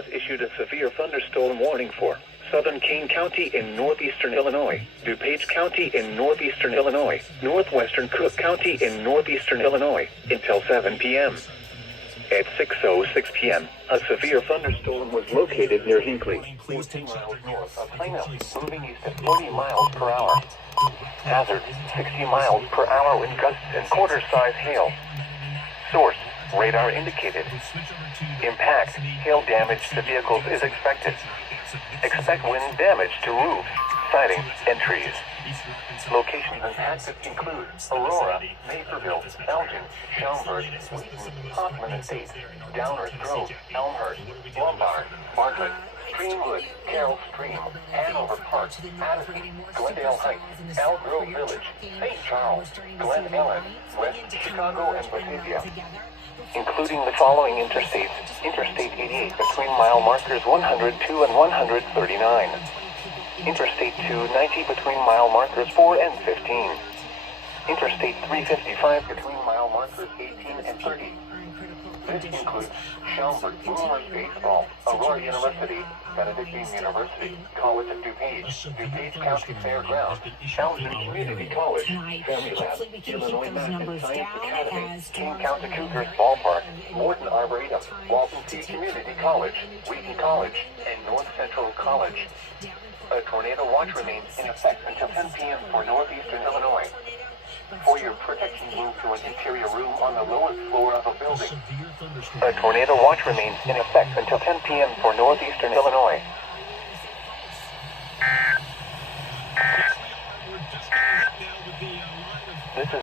has issued a severe thunderstorm warning for southern Kane County in northeastern Illinois, DuPage County in northeastern Illinois, northwestern Cook County in northeastern Illinois, until 7 p.m. At 6:06 p.m., a severe thunderstorm was located near Hinckley, 14 miles north of Plano, moving east at 40 miles per hour. Hazard, 60 miles per hour with gusts and quarter-size hail. Source, radar indicated. Impact, hail damage to vehicles is expected. Expect wind damage to roofs, siding, and trees. Locations impacted include Aurora, Naperville, Elgin, Schaumburg, Wheaton, Hoffman Estates, Downers Grove, Elmhurst, Lombard, Bartlett, Greenwood, Carroll Stream, Hanover Park, Addison, Glendale Heights, Elk Grove Village, St. Charles, Glen Ellen, West Chicago, and Batavia. Including the following interstates: Interstate 88 between mile markers 102 and 139. Interstate 290 between mile markers 4 and 15. Interstate 355 between mile markers 18 and 30. This includes Schaumburg Boomers Baseball, Aurora University, Benedictine University, College of DuPage, DuPage County Fairgrounds, Elgin Community College, Fermilab, Illinois Math and Science Academy, King County Cougars Ballpark, Morton Arboretum, Walton City Community College, Wheaton College, and North Central College. A tornado watch remains in effect until 10 p.m. for northeastern Illinois. For your protection, move to an interior room on the lowest floor of a building. A tornado watch remains in effect until 10 p.m. for northeastern Illinois.